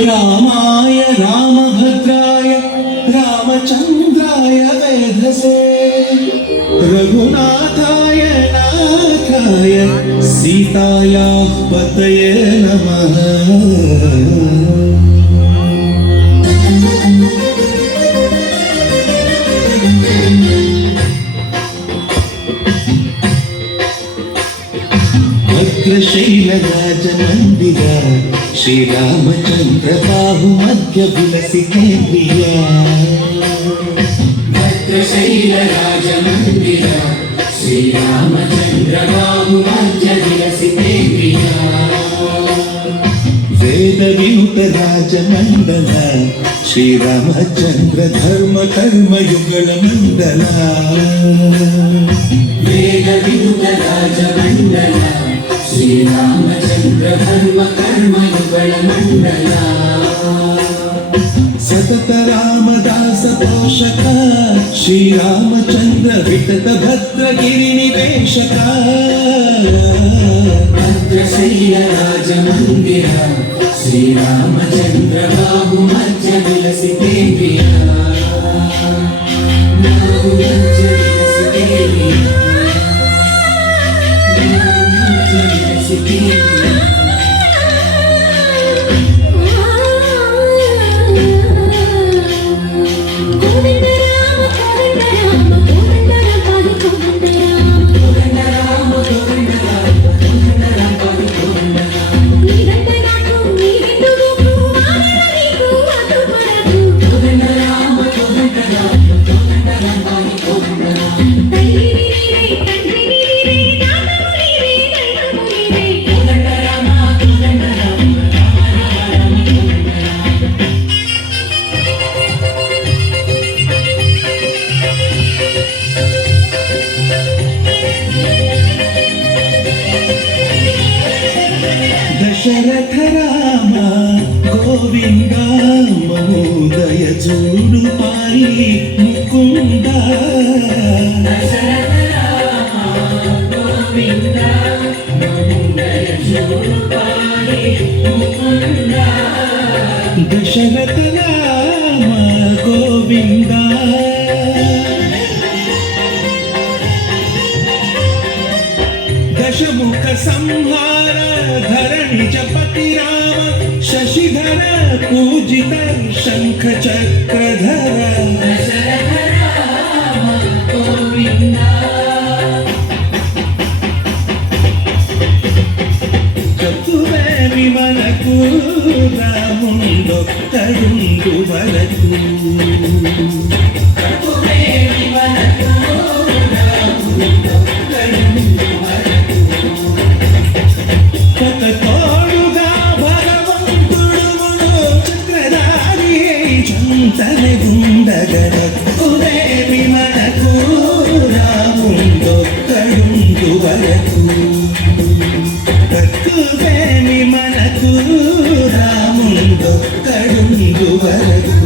रामाय रामभद्राय रामचन्द्राय वेधसे रघुनाथाय नाथाय सीतायाः पतये नमः। भद्रशैलराजमन्दिर श्रीरामचन्द्र बाहुमध्य विलसि केन्द्रिया। भद्रशैलराजमन्दिर श्रीरामचन्द्र बाहुमध्य विलसि केन्द्रिया। वेदविनुत राजमण्डल श्रीरामचन्द्र धर्म कर्म युगल मण्डल। वेदविनुत राजमण्डल श्रीरामचन्द्र धर्म कर्म युगल मण्डल। सतत रामदास पोषक श्रीरामचन्द्र वितत भद्र गिरिनिवेशक। भद्रशैलराजमन्दिर श्रीरामचन्द्र बाहुमध्य विलसि केन्द्रिया। बाहुमध्य विलसि केन्द्रिया। दशरथ राम गोविंद महोदय जोडु पाली मुकुंद। दशरथ राम गोविंद महोदय जोडु पाली मुकुंद। दशरथ राम गोविंद दशमुख संहार धरणि जपति राम शशिधर पूजित शंख चक्रधर। दशरथ राम गोविंद चतुरे विमलकु रामुंडొక్కడుండు వరకు। चतुरे विमलकु रामुंडొక్కడుండు వరకు। తోడుగా భగవంతుడు చక్రధారి చింతనే ఉండగలకుదేవి మనకు రాముండొక్కడుండు వరకు। తక్కువేమి మనకు రాముండొక్కడుండు వరకు।